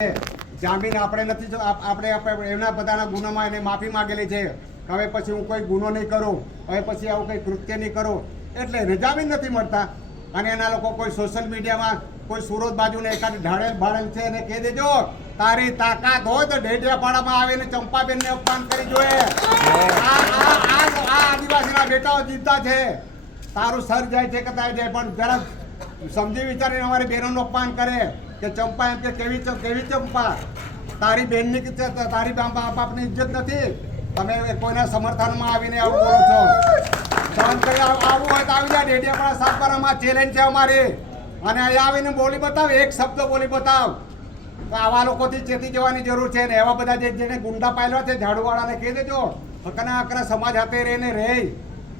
જામીન આપણે નથી આપણે એમના બધાના ગુનામાં એને માફી માંગેલી છે. હવે પછી હું કોઈ ગુનો નહીં કરું, હવે પછી આવું કંઈ કૃત્ય નહીં કરું, એટલે એને જામીન નથી મળતા. અને એના લોકો કોઈ સોશિયલ મીડિયામાં કોઈ સુરત બાજુને એકાદ ઢાળેલ ભાળેલ છે એને કહી દેજો, તારી તાકાત હોય તો ડેડિયાપાડામાં આવીને ચંપાબેનને અપમાન કરી જોઈએ. આ આદિવાસીના બેટાઓ જીતતા છે. તારું સર જાય છે કે તારી જાય, પણ જરા સમજી વિચારીને અમારી બહેનોનું અપમાન કરે કે ચંપા એમ કે કેવી ચંપા, તારી બહેનની તારી બાપની ઇજ્જત નથી. તમે કોઈના સમર્થનમાં આવીને આવું બોલો છો. સહન કરી આવું હોય તો આવી જાય. ડેડિયાપાડા સાતબારામાં ચેલેન્જ છે અમારી, અને અહીંયા આવીને બોલી બતાવ, એક શબ્દ બોલી બતાવ. તો આવા લોકોથી ચેતી જવાની જરૂર છે. ને એવા બધા જેને ગુંડા પાયલા છે ઝાડુવાળાને કહી દેજો, હકના હકના સમાજ સાથે રહીને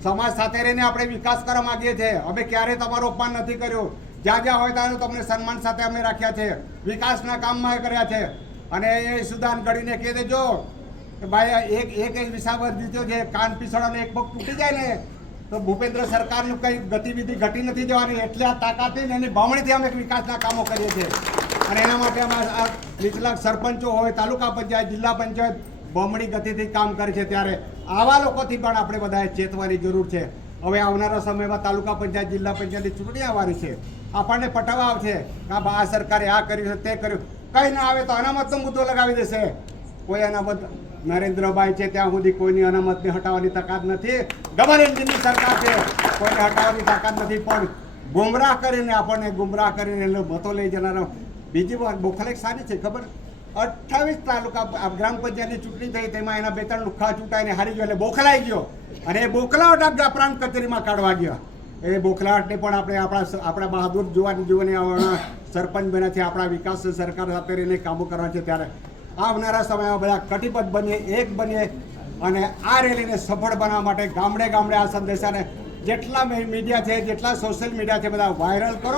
સમાજ સાથે રહીને આપણે વિકાસ કરવા માંગીએ છીએ. અમે ક્યારેય તમારું અપમાન નથી કર્યું. જ્યાં જ્યાં હોય ત્યાં તમને સન્માન સાથે અમે રાખ્યા છે, વિકાસના કામમાં કર્યા છે. અને એ સુદાન ગઢીને કહી દેજો કે ભાઈ એક વિસાવર જીત્યો છે, કાન પીસળાનો એક પગ તૂટી જાય ને તો ભૂપેન્દ્ર સરકારનું કંઈ ગતિવિધિ ઘટી નથી જવાની. એટલે આ તાકાતથી એની બમણીથી અમે વિકાસના કામો કરીએ છીએ. અને એના માટે અમે નીચલા સરપંચો હોય, તાલુકા પંચાયત, જિલ્લા પંચાયત બમણી ગતિથી કામ કરે છે. ત્યારે આવા લોકોથી પણ આપણે બધાએ ચેતવાની જરૂર છે. હવે આવનારા સમયમાં તાલુકા પંચાયત, જિલ્લા પંચાયતની ચૂંટણી આવવાની છે. આપણને પટાવા આવશે કે આ સરકારે આ કર્યું છે, તે કર્યું. કંઈ ના આવે તો અનામતનો મુદ્દો લગાવી દેશે. કોઈ અનામત નરેન્દ્રભાઈ છે ત્યાં સુધી કોઈની અનામતને હટાવવાની તાકાત નથી. ડબલ એન્જિનની સરકાર છે, કોઈને હટાવવાની તાકાત નથી. પણ ગુમરાહ કરીને ગુમરાહ કરીને મતો લઈ જનારા. બીજી વાત બોખલા એક સારી છે ખબર, 28 તાલુકા ગ્રામ પંચાયતની ચૂંટણી થઈ, તેમાં એના 2-3 લુખ્ખા ચૂંટાઈને હારી ગયો, એટલે બોખલાઈ ગયો. અને એ બોખલાવટ પ્રાંત કચેરીમાં કાઢવા ગયા. એ બોખલાવટને પણ આપણે આપણા બહાદુર જુવાની સરપંચ બન્યા છે. આપણા વિકાસ સરકાર સાથે રહીને કામો કરવા છે. ત્યારે આવનારા સમયમાં બધા કટિબદ્ધ બનીએ, એક બનીએ અને આ રેલીને સફળ બનાવવા માટે ગામડે ગામડે આ સંદેશાને જેટલા મીડિયા છે, જેટલા સોશિયલ મીડિયા છે, બધા વાયરલ કરો.